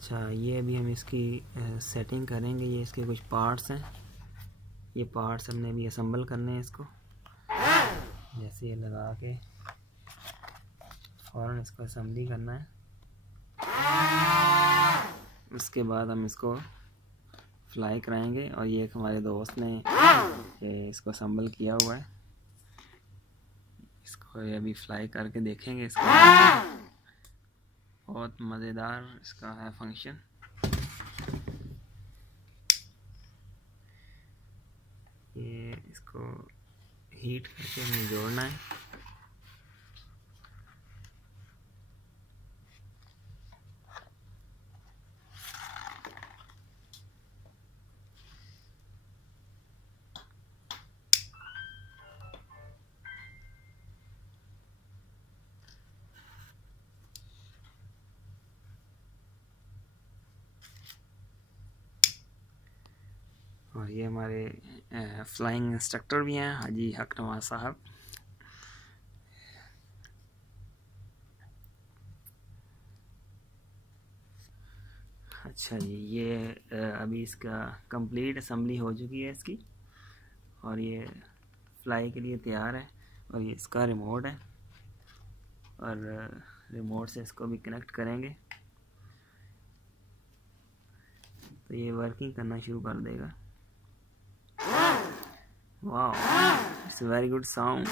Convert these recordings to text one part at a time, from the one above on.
अच्छा, ये अभी हम इसकी सेटिंग करेंगे। ये इसके कुछ पार्ट्स हैं, ये पार्ट्स हमने अभी असेंबल करने हैं इसको। जैसे ये लगा के फ़ौरन इसको असेंबली करना है। उसके बाद हम इसको फ्लाई कराएंगे। और ये एक हमारे दोस्त ने इसको असेंबल किया हुआ है, इसको ये अभी फ्लाई करके देखेंगे। इसको बहुत मज़ेदार इसका है फंक्शन। ये इसको हीट करके हमें जोड़ना है। और ये हमारे फ्लाइंग इंस्ट्रक्टर भी हैं, हाजी हक नवाज साहब। अच्छा जी, ये अभी इसका कंप्लीट असेंबली हो चुकी है इसकी, और ये फ्लाई के लिए तैयार है। और ये इसका रिमोट है, और रिमोट से इसको भी कनेक्ट करेंगे तो ये वर्किंग करना शुरू कर देगा। वाह, इट्स वेरी गुड साउंड।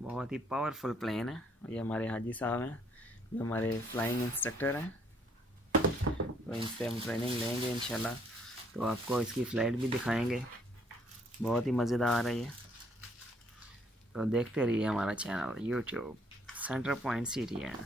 बहुत ही पावरफुल प्लेन है। ये हमारे हाजी साहब हैं जो हमारे फ्लाइंग इंस्ट्रक्टर हैं, तो इनसे हम ट्रेनिंग लेंगे इंशाल्लाह, तो आपको इसकी फ़्लाइट भी दिखाएंगे। बहुत ही मज़ेदार है ये, तो देखते रहिए हमारा channel YouTube centre point CTN।